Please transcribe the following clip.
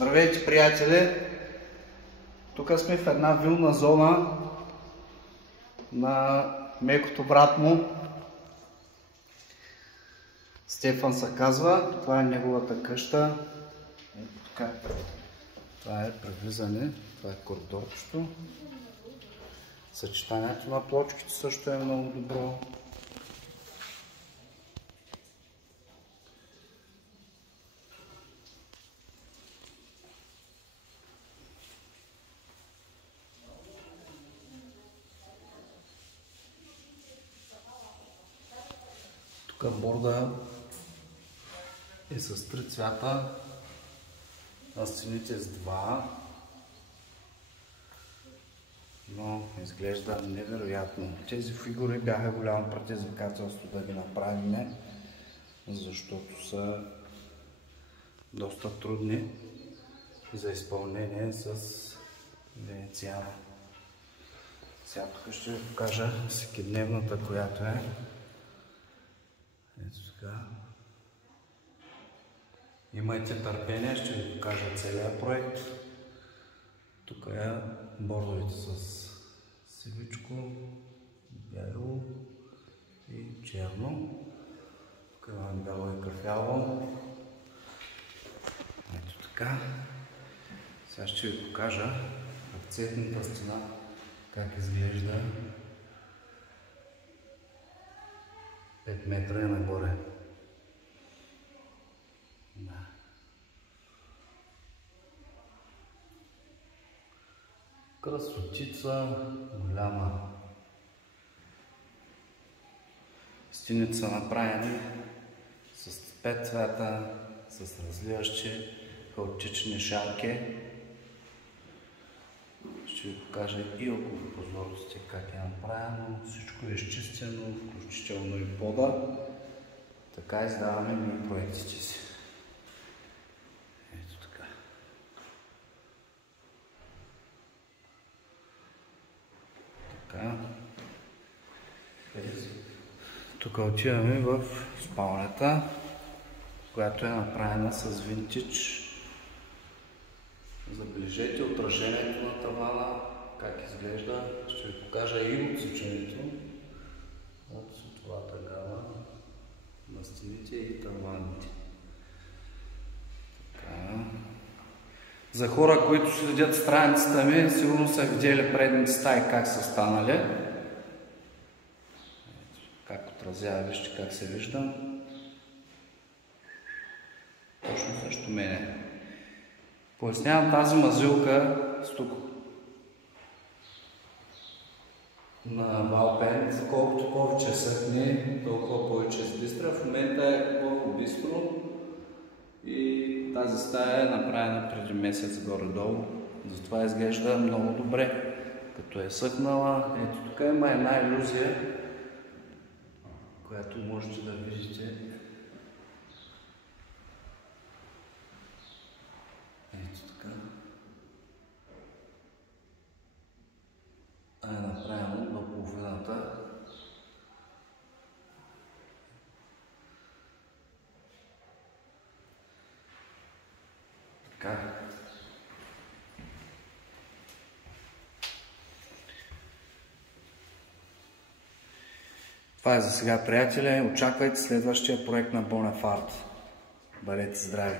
Здравейте, приятели! Тук сме в една вилна зона на Мекото брат му. Стефан се казва. Това е неговата къща. Ето така. Това е превлизане. Това е коридорчето. Съчетанието на плочките също е много добро. Тук борда е с 3 цвята, а стените с 2, но изглежда невероятно. Тези фигури бяха голямо предизвикателство да ги направим, защото са доста трудни за изпълнение с венециана. Сега тук ще ви покажа всекидневната, която е. Ето така. Имайте търпение, ще ви покажа целият проект. Тук е бордовете с сивичко, бяло и черно. Тук имаме бяло и кафяво. Ето така. Сега ще ви покажа акцентната стена как изглежда. 5 метра и нагоре. Да. Красотица голяма. Стените са направени с 5 цвята, с разливащи хаотични шарки. Ще ви покажа и около прозорците как е направено. Всичко е изчистено, включително и пода. Така издаваме ми проектите си. Ето така. Така. Тук отиваме в спалнята, която е направена с винтич. Забележете отражението на тавана, как изглежда. Ще ви покажа и отсечението от светлата гама на стените и таваните. Така. За хора, които следят страницата ми, сигурно са видели предните стаи как са станали. Как отразява, вижте как се вижда. Точно също мене. Пояснявам тази мазилка с тук на Валпен, колкото повече съхне, толкова повече сбистра. В момента е хубаво бистро и тази стая е направена преди месец горе-долу. Затова изглежда много добре, като е съхнала. Ето тук има една илюзия, която можете да видите. Ето така. Е направено до половината. Така. Това е за сега, приятели. Очаквайте следващия проект на Бонефарт. Бъдете здрави!